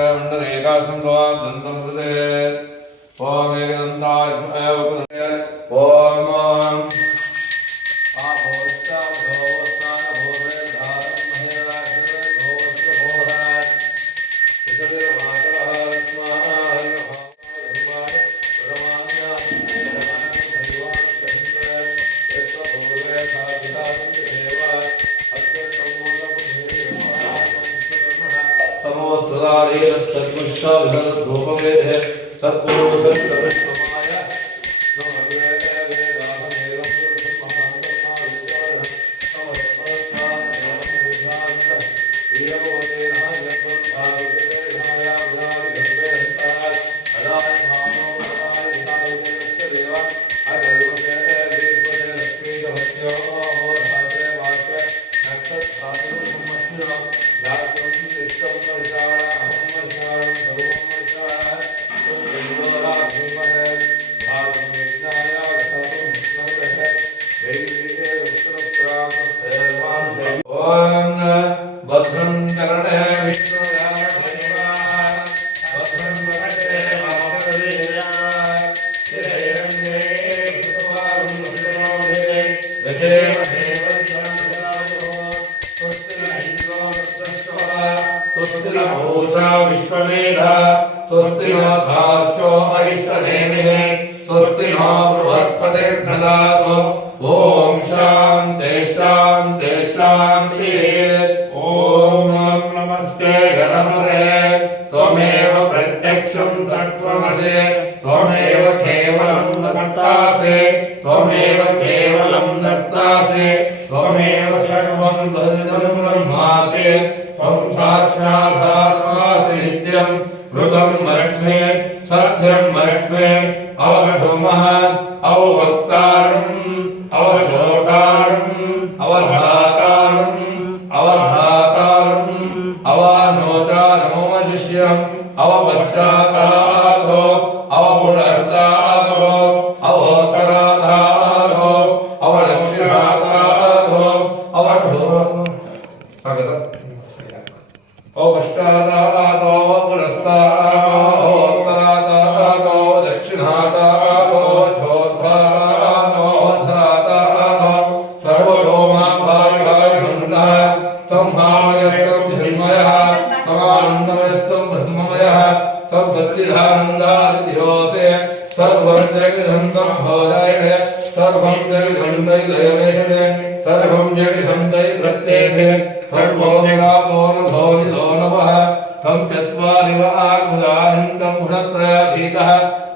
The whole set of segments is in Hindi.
मंडलेकाशं दन्तं कृते ओम एकदन्ताय ओम स्वस्ति नो भास्यो अरिष्टनेमिः स्वस्ति नो बृहस्पतिर्दधातु ओम शान्ति शान्ति शान्तिः ओम नमस्ते गणपते त्वमेव प्रत्यक्षं तत्त्वमसि त्वमेव केवलं कर्तासि त्वमेव केवलं दत्तासि त्वमेव सर्वं तदिदं ब्रह्मासि त्वं साक्षादात्मासि नित्यं ऋतं लक्ष्मे सत्यं लक्ष्मे अवगतुमः अववक्तारम् अवश्रोतारम् अवधातारम् अवधातारम् अवानोचारमशिष्यम् अवपश्चातातो अवपुरस्तातो अवोत्तराधातो अवदक्षिणातातो अवपश्चातातो पुरस्तातो अवोत्तरातातो दक्षिणातातो चोद्धातातो अवधातातो सर्वतोमाभायभायभन्तः संहामयस्तं धर्मयः समानन्दमयस्तं ब्रह्ममयः सत्सच्चिदानन्दादित्योऽसे सर्वं जगदन्तं भोजायते सर्वं जगदन्तैलयमेषते सर्वं जगदन्तै प्रत्येते सर्वो जगामोरधो निधो नवः तं चत्वारिव आत्मदानन्तं गुणत्रयाधीतः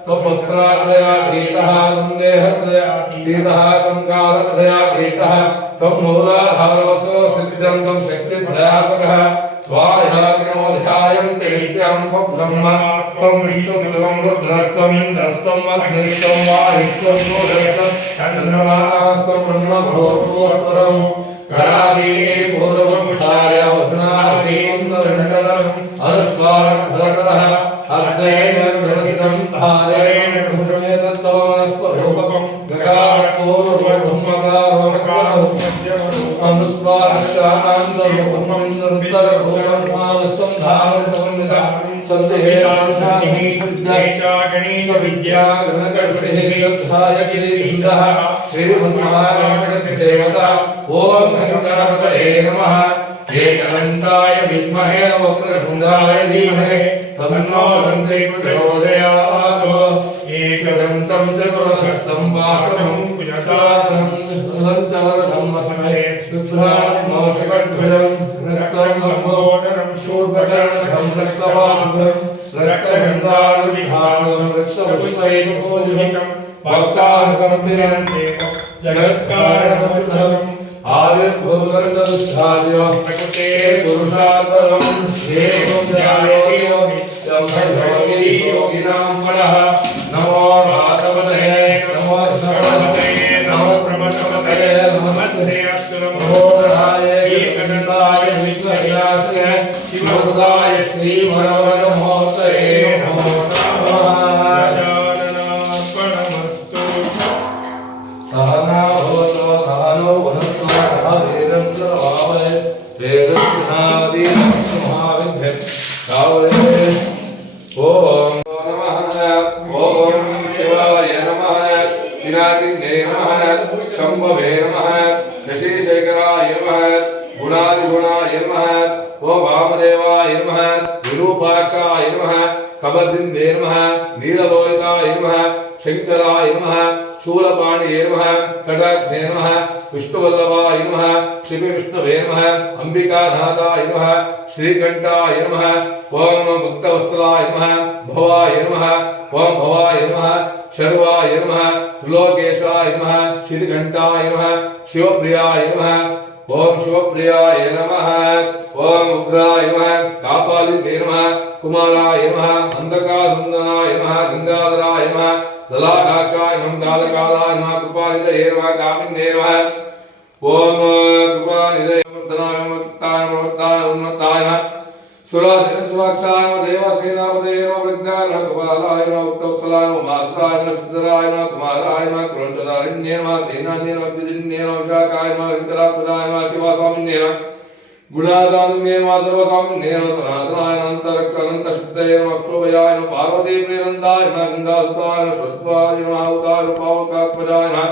तं वस्त्रात्रयाधीतः तं देहत्रयाधीतः तं कालत्रयाधीतः तं मूलाधारवसो सिद्धं तं शक्तित्रयात्मकः स्वाध्यायनो ध्यायन्ते नित्यं स्वब्रह्म स्वं विष्णुस्त्वं रुद्रस्त्वं इन्द्रस्त्वं अग्निस्त्वं वायुस्त्वं सूर्यस्त्वं चन्द्रमास्त्वं ब्रह्मभूतोऽस्वरं गणादीः पूर्वं क्षार्यवसनादीं दण्डलम् अनुस्वारः अग्नेन विरसितं धारेण भूषमेतत्तमस्वरूपकं गगापूर्वब्रह्मकारोणकारो अनुस्वारश्चान्तरूपमिन्दरुत्तरभूममानस्त्वं धारणसंविदा सन्देहांशानिः शुद्धैषा गणेशविद्या गणकर्षिः गिरिन्दः श्रीब्रह्मागणपतिदेवता ॐ गणपतये नमः एकदन्ताय विद्महे वक्रतुण्डाय धीमहि तन्नो दन्ति प्रचोदयात् एकदन्तं चतुर्हस्तं वासनं कुशसादनं सुदन्तवरदं वसमहे शुभ्रात्मोषकध्वजं रक्तमोदरं शूर्पकर्णं रक्तवासुभं रक्तगन्धानुविभागं रक्तपुष्पैकपूजितं भक्तानुकम्पिरन्ते जगत्कारणमुद्धम् आविर्भूतर्गदुःखाद्यो प्रकृते पुरुषात्तरं देवं ध्यायो नित्यं भगवती योगिनां परः नमो रातवतये नमो सर्वतये नमो प्रमथवतये नमस्ते अस्तु नमोदराय एकदन्ताय विश्वव्यास्य शिवोदाय श्रीमनोरमोहतये नमो नमः सहना भवतो सहनो भुनक्तु सह वीरं च भावये वेदस्नादीनं महाविद्यते भावये ओम नमः ओम शिवाय नमः पिनाकिने नमः शंभवे नमः शशिशेखराय नमः गुणादिगुणाय नमः ओम वामदेवाय नमः विरूपाक्षाय नमः कबर्दिन्दे नमः नीललोहिताय नमः शंकराय नमः शूलपाणिये नमः कटाग्ने नमः विष्णुवल्लभाय नमः श्रीविष्णवे नमः अंबिकानाथाय नमः श्रीकंठाय नमः ओम भक्तवत्सलाय नमः भवाय नमः ओम भवाय नमः शर्वाय नमः त्रिलोकेशाय नमः श्रीकंठाय नमः शिवप्रियाय नमः ओम शिवप्रियाय नमः ओम उग्राय नमः कापालिने नमः कुमाराय नमः अंधकासुन्दराय नमः गंगाधराय नमः दलाढाक्षाय नमः कालकालाय नमः कृपानिधये नमः कामिन्ये नमः ओम कृपानिधये मुक्ताय नमः सुरासेन सुराक्षाय नमः देवसेनापतये नमः विज्ञान नमः कपालाय नमः भक्तवत्सलाय नमः मासुराय नमः सिद्धराय नमः कुमाराय नमः कुरंजदारिण्ये नमः सेनान्ये नमः विजिन्ये नमः विशाखाय नमः विंकरात्मजाय नमः शिवास्वामिन्ये नमः गुणादामिन्ये नमः सर्वस्वामिन्ये नमः सनातनाय अनन्तशुद्धये नमः क्षोभयाय नमः पार्वतीप्रियनन्दाय नमः गंगासुताय नमः श्रुत्वाय नमः अवताय नमः पावकात्मजाय नमः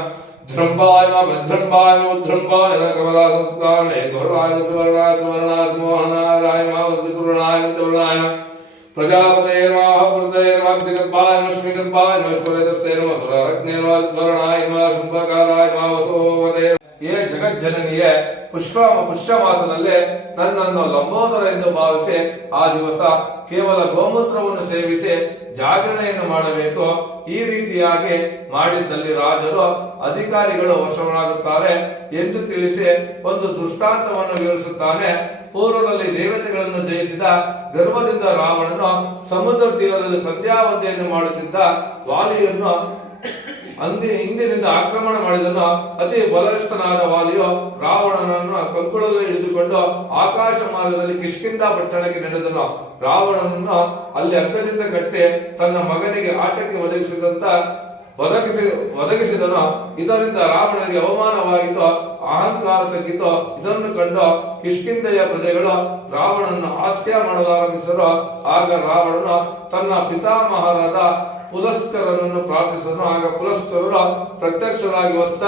धृम्बाय नमः वृद्धम्बाय नमः उद्धम्बाय नमः कमलासंस्काय नमः एकवर्णाय नमः त्रिवर्णाय त्रिवर्णाय मोहनाय नमः वितुर्णाय त्रिवर्णाय नमः प्रजापतये नमः प्रदये नमः दिगर्भाय नमः श्रीगर्भाय नमः ईश्वरदस्ते नमः सुररत्ने नमः वर्णाय नमः शुंभकाराय नमः वसोमते ये जगज्जननिये पुष्य ಮಾಸದಲ್ಲಿ ನನ್ನನ್ನು ಲಂಬೋದರ ಎಂದು ಭಾವಿಸಿ ಆ ದಿವಸ ಕೇವಲ ಗೋಮೂತ್ರವನ್ನು ಸೇವಿಸಿ ಜಾಗರಣೆಯನ್ನು ಮಾಡಬೇಕು. ಈ ರೀತಿಯಾಗಿ ಮಾಡಿದ್ದಲ್ಲಿ ರಾಜರು ಅಧಿಕಾರಿಗಳು ವಶರಾಗುತ್ತಾರೆ ಎಂದು ತಿಳಿಸಿ ಒಂದು ದೃಷ್ಟಾಂತವನ್ನು ವಿವರಿಸುತ್ತಾನೆ. ಪೂರ್ವದಲ್ಲಿ ದೇವತೆಗಳನ್ನು ಜಯಿಸಿದ ಗರ್ವದಿಂದ ರಾವಣನು ಸಮುದ್ರ ತೀರದಲ್ಲಿ ಸಂಧ್ಯಾವಂದೆಯನ್ನು ಮಾಡುತ್ತಿದ್ದ ವಾಲಿಯನ್ನು ಹಿಂದಿನಿಂದ ಆಕ್ರಮಣ ಮಾಡಿದನು. ಅತಿ ಬಲಿಷ್ಠನಾದ ವಾಲಿಯು ರಾವಣನನ್ನು ಕಂಕುಳಲ್ಲಿ ಹಿಡಿದುಕೊಂಡು ಆಕಾಶ ಮಾರ್ಗದಲ್ಲಿ ಕಿಷ್ಕಿಂಧ ಪಟ್ಟಣಕ್ಕೆ ನಡೆದನು. ರಾವಣನನ್ನು ಅಲ್ಲಿ ಹಗ್ಗದಿಂದ ಕಟ್ಟಿ ತನ್ನ ಮಗನಿಗೆ ಆಟಕ್ಕೆ ಒದಗಿಸಿದನು. ಇದರಿಂದ ರಾವಣನಿಗೆ ಅವಮಾನವಾಗಿತ್ತು, ಅಹಂಕಾರ ತಗ್ಗಿತು. ಇದನ್ನು ಕಂಡು ಕಿಷ್ಕಿಂಧೆಯ ಪ್ರಜೆಗಳು ರಾವಣನನ್ನು ಹಾಸ್ಯ ಮಾಡಲಾರಂಭಿಸಿದರು. ಆಗ ರಾವಣನು ತನ್ನ ಪಿತಾಮಹರಾದ ಪುಲಸ್ಕರನನ್ನು ಪ್ರಾರ್ಥಿಸಿದನು. ಆಗ ಪುಲಸ್ಕರರು ಪ್ರತ್ಯಕ್ಷರಾಗಿ ವಸ್ತ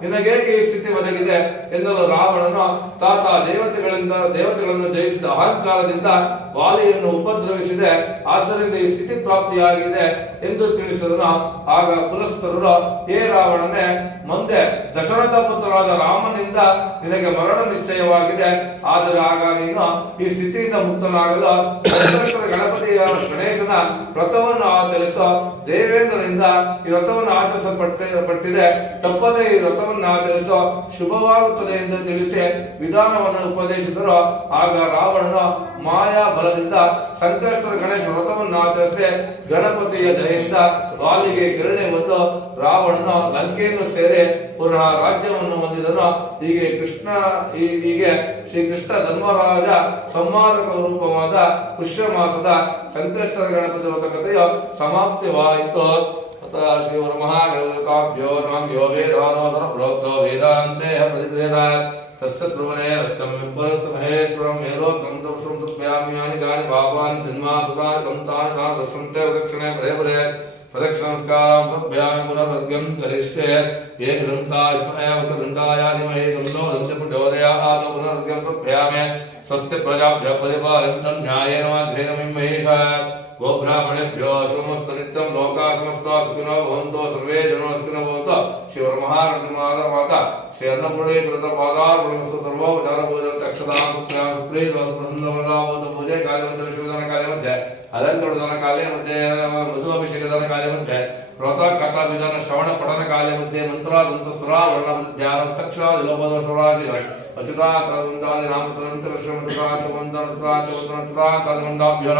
ನಿನಗೇಕೆ ಈ ಸ್ಥಿತಿ ಒದಗಿದೆ ಎನ್ನಲು ರಾವಣನು ತಾತ ದೇವತೆಗಳನ್ನು ಜಯಿಸಿದ ಅಹಂಕಾರದಿಂದ ವಾಲಿಯನ್ನು ಉಪದ್ರವಿಸಿದೆ, ಆದ್ದರಿಂದ ಈ ಸ್ಥಿತಿ ಪ್ರಾಪ್ತಿಯಾಗಿದೆ ಎಂದು ತಿಳಿಸಿದನು. ಆಗ ಪುಲಸ್ಕರರು, ಹೇ ರಾವಣನೇ, ಮುಂದೆ ದಶರಥ ಪುತ್ರರಾದ ರಾಮನಿಂದ ನಿನಗೆ ಮರಣ ನಿಶ್ಚಯವಾಗಿದೆ. ಆದರೆ ಆಗ ನೀನು ಈ ಸ್ಥಿತಿಯಿಂದ ಮುಕ್ತನಾಗಲು ಗಣೇಶನ ವ್ರತವನ್ನು ಆಚರಿಸು. ದೇವೇಂದ್ರನಿಂದ ಈ ವ್ರತವನ್ನು ಆಚರಿಸಲ್ಪಟ್ಟಿದೆ. ತಪ್ಪದೇ ಈ ವ್ರತವನ್ನು ಆಚರಿಸು, ಶುಭವಾಗುತ್ತದೆ ಎಂದು ತಿಳಿಸಿ ವಿಧಾನವನ್ನು ಉಪದೇಶಿಸಿದರು. ಆಗ ರಾವಣನು ಮಾಯಾ ಬಲದಿಂದ ಸಂಕಷ್ಟರ ಗಣೇಶ ವ್ರತವನ್ನು ಆಚರಿಸಿ ಗಣಪತಿಯ ದಯೆಯಿಂದ ವಾಲಿಗೆ ಕರುಣೆ ಬಂದು ರಾವಣನು ಲಂಕೆಯನ್ನು ಸೇರಿ ಪುನಃ ರಾಜ್ಯವನ್ನು ಹೊಂದಿದನು. ಹೀಗೆ ಶ್ರೀಕೃಷ್ಣ ಧರ್ಮರಾಜ ಸಂಹಾರಕ ರೂಪವಾದ ಪುಷ್ಯ ಮಾಸದ ಸಂಕಷ್ಟರ ಗಣಪತಿ ವ್ರತ ಕಥೆಯ ಸಮಾಪ್ತಿವಾಯಿತು. ಶ್ರೀ ಮಹಾಗಣಪತಿಭ್ಯೋ ನಮಃ. ಯೋ ವೇದಾನೋದರ ಪ್ರೋಕ್ತೋ ವೇದಾಂತೆ ಪ್ರತಿವೇದಾತ್ ತಸ್ಯ ಧ್ರುವನೇ ರಸ್ಯಂ ವಿಭ್ರಸ್ಯ ಮಹೇಶ್ವರಂ ಮೇಲೋಕಂ ದರ್ಶಂ ತತ್ವ್ಯಾಮ್ಯಾನಿ ಕಾನಿ ಪಾಪಾನಿ ಜನ್ಮಾಸುರಾನಿ ಕಂತಾನಿ ತಾನಿ ದರ್ಶಂತೆ ಪ್ರದಕ್ಷಿಣೆ ಪರೇ ಪರೇ ಪ್ರದಕ್ಷಿಣಸ್ಕಾರಂ ತತ್ವ್ಯಾಮಿ ಪುನರ್ವರ್ಗ್ಯಂ ಕರಿಷ್ಯೆ ಯೇ ಗ್ರಂಥಾಯ ಗ್ರಂಥಾಯಾದಿಮಹೇ ಗಂಧೋ ದಂಶಪುಟೋದಯಾತ್ ಪುನರ್ವರ್ಗ್ಯಂ ತತ್ವ್ಯಾಮಿ ಸ್ವಸ್ತಿ ಪ್ರಜಾಭ್ಯಃ ಪರಿಪಾಲಯಂತಂ ನ್ಯಾಯೇನ ಅಗ್ರೇಣ ಮಹೇಶಾತ್. गो ब्राह्मणेभ्यो शुभमस्तु नित्यं लोकाः समस्ताः सुखिनो भवन्तु सर्वे जनो सुखिनो भवन्तु. श्रीवरमहागणपतिमाता श्री अन्नपूर्णेश्वरः पादार्पणमस्तु. सर्वोपचारपूजनं अक्षतां पुत्र्यां सुप्रीतवसप्रसन्नवरदावतु. पूजे काले विश्वदान काले मध्ये अलंकरणदान काले मध्ये मधु अभिषेकदान काले मध्ये व्रत कथा विधान श्रवण पठन काले मध्ये मंत्रादंत सुरावर्ण ध्यान तक्षा लोपदोषराशि अच्युतानंदानि नामत्रंतरश्रमत्राचवन्तरत्राचवन्तरत्राचवन्ताभ्यो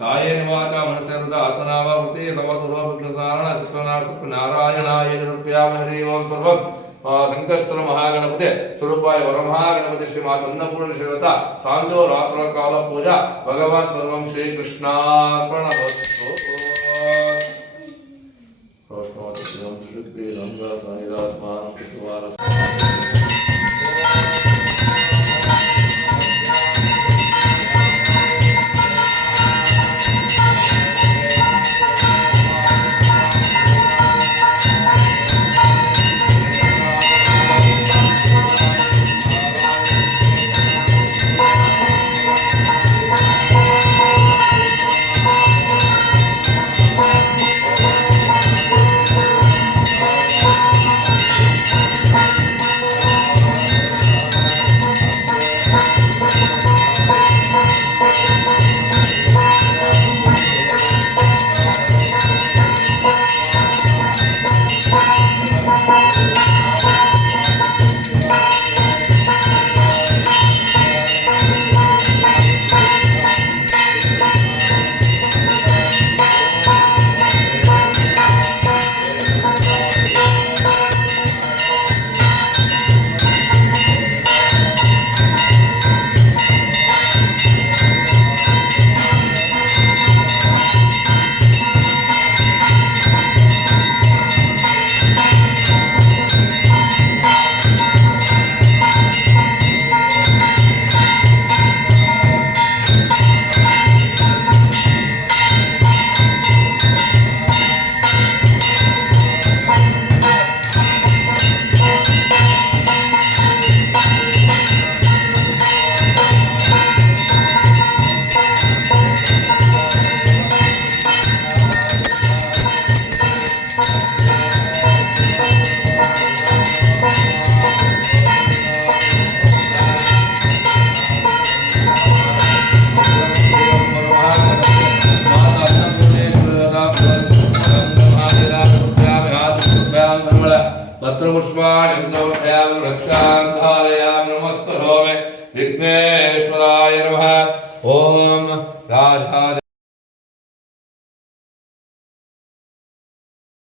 कायेन वाचा मनसेन्द्रिय आत्मनावावृत्ति समसुरविघ्नसारण नारायणाय नमः. हरि ओम. सर्वं संकष्टर महागणपति स्वरूपाय वरमहागणपति श्रीमाता अन्नपूर्ण श्रीवत सांजो रात्र काल पूजा भगवान सर्वं श्री कृष्णार्पणमस्तु. पत्रपुष्पाणि समर्पयामि रक्षां धारयामि नमस्करोमि विघ्नेश्वराय नमः। ओम राधा